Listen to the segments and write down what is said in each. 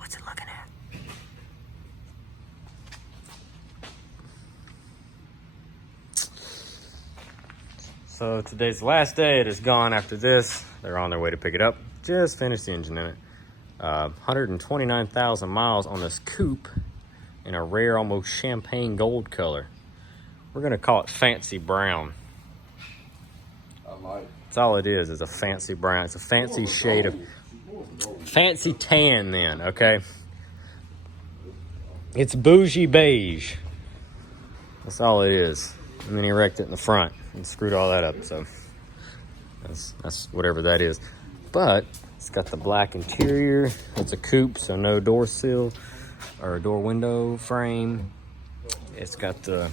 What's it looking at? So today's the last day. It is gone after this. They're on their way to pick it up. Just finished the engine in it. 129,000 miles on this coupe in a rare, almost champagne gold color. We're gonna call it fancy brown. I like it. That's all it is a fancy brown. It's a fancy shade of, fancy tan then, okay? It's bougie beige. That's all it is. And then he wrecked it in the front and screwed all that up, so that's whatever that is. But it's got the black interior. It's a coupe, so no door sill or door window frame. It's got the,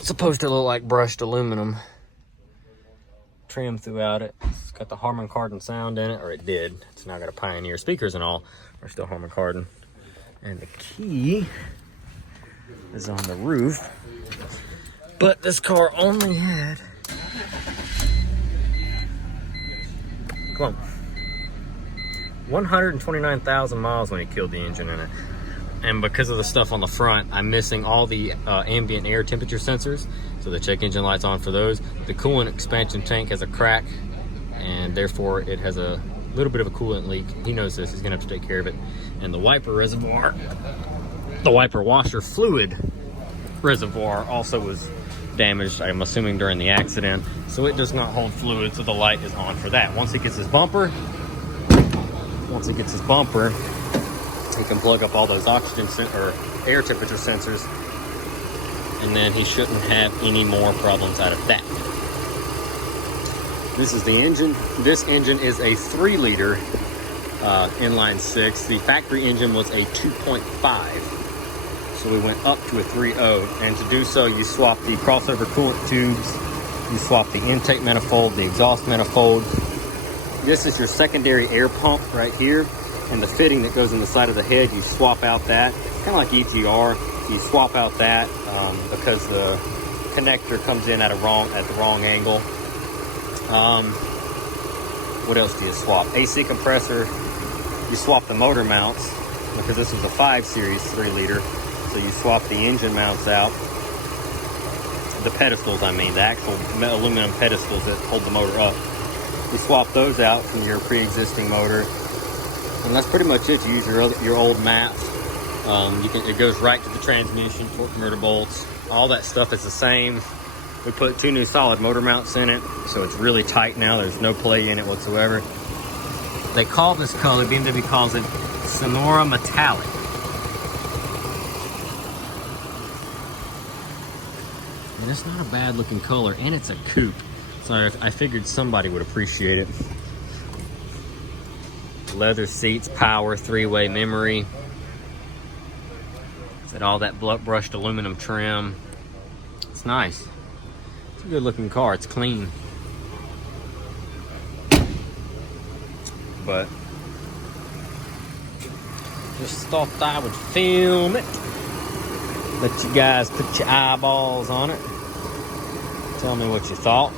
supposed to look like brushed aluminum trim throughout it. It's got the Harman Kardon sound in it, or it did. It's now got a Pioneer speakers and all. Are still Harman Kardon. And the key is on the roof. But this car only had, come on, 129,000 miles when he killed the engine in it. And because of the stuff on the front, I'm missing all the ambient air temperature sensors. So the check engine light's on for those. The coolant expansion tank has a crack, and therefore it has a little bit of a coolant leak. He knows this, he's gonna have to take care of it. And the wiper reservoir, the wiper washer fluid reservoir also was damaged, I'm assuming during the accident. So it does not hold fluid, so the light is on for that. Once he gets his bumper, he can plug up all those oxygen or air temperature sensors, and then he shouldn't have any more problems out of that. This is the engine. This engine is a 3-liter inline 6. The factory engine was a 2.5. So we went up to a 3.0, and to do so, you swap the crossover coolant tubes, you swap the intake manifold, the exhaust manifold. This is your secondary air pump right here, and the fitting that goes in the side of the head, you swap out that. Kind of like EGR, you swap out that because the connector comes in at the wrong angle. What else do you swap? AC compressor, you swap the motor mounts because this was a 5 Series 3-liter. So you swap the engine mounts out, the pedestals I mean, the actual aluminum pedestals that hold the motor up. You swap those out from your pre-existing motor, and that's pretty much it. You use your old mats. It goes right to the transmission, torque converter bolts. All that stuff is the same. We put 2 new solid motor mounts in it, so it's really tight now. There's no play in it whatsoever. They call this color, BMW calls it Sonora Metallic. And it's not a bad looking color, and it's a coupe. So I figured somebody would appreciate it. Leather seats, power, 3-way memory. It's got all that brushed aluminum trim. It's nice. It's a good looking car, it's clean. But just thought I would film it. Let you guys put your eyeballs on it. Tell me what you thought.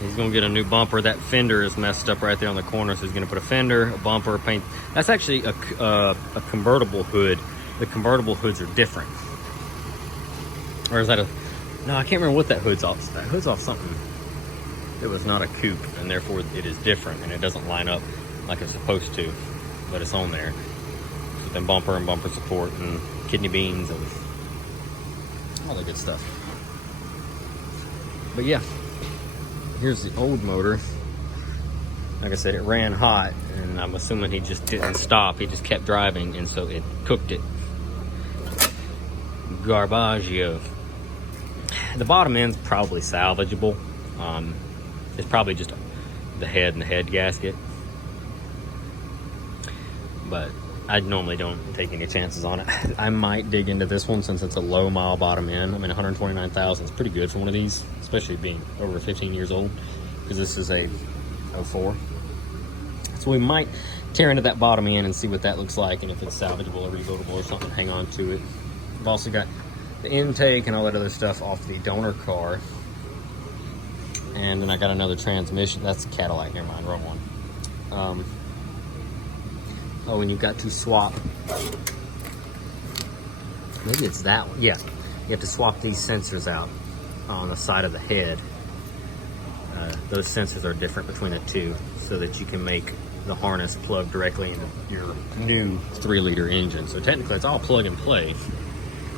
He's gonna get a new bumper. That fender is messed up right there on the corner, so he's gonna put a fender, a bumper, paint. That's actually a convertible hood. The convertible hoods are different. Or is that no, I can't remember what that hood's off. That hood's off something. It was not a coupe, and therefore it is different, and it doesn't line up like it's supposed to, but it's on there. So then bumper and bumper support and kidney beans and all the good stuff. But yeah, here's the old motor. Like I said, it ran hot, and I'm assuming he just didn't stop. He just kept driving, and so it cooked it. Garbaggio. The bottom end's probably salvageable. It's probably just the head and the head gasket. But I normally don't take any chances on it. I might dig into this one since it's a low mile bottom end. I mean, 129,000 is pretty good for one of these, especially being over 15 years old, because this is a 04. So we might tear into that bottom end and see what that looks like, and if it's salvageable or rebuildable or something, hang on to it. I've also got the intake and all that other stuff off the donor car. And then I got another transmission. That's a Cadillac, never mind, wrong one. Oh, and you've got to swap. Maybe it's that one. Yeah, you have to swap these sensors out on the side of the head. Those sensors are different between the two, so that you can make the harness plug directly into your new 3-liter engine. So technically, it's all plug and play.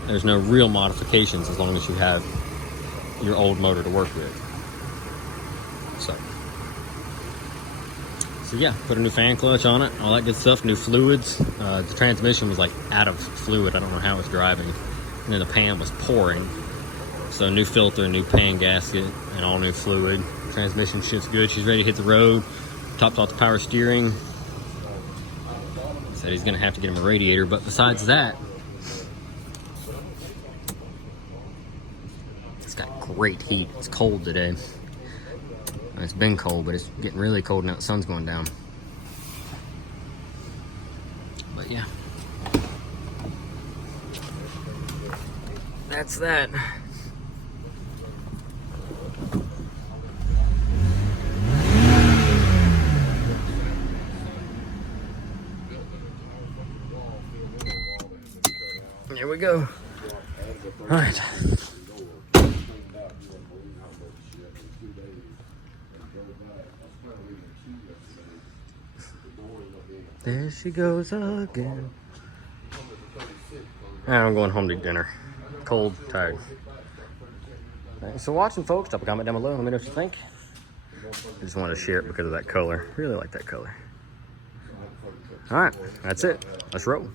There's no real modifications as long as you have your old motor to work with. So yeah, put a new fan clutch on it, all that good stuff, new fluids. The transmission was like out of fluid. I don't know how it was driving. And then the pan was pouring. So new filter, new pan gasket, and all new fluid. Transmission shit's good. She's ready to hit the road. Topped off the power steering. Said he's gonna have to get him a radiator, but besides that, it's got great heat. It's cold today. It's been cold, but it's getting really cold now. The sun's going down. But yeah, that's that. Here we go. All right. There she goes again. I'm going home to dinner. Cold, tired. Thanks for watching, folks. Drop a comment down below. Let me know what you think. I just wanted to share it because of that color. Really like that color. All right, that's it. Let's roll.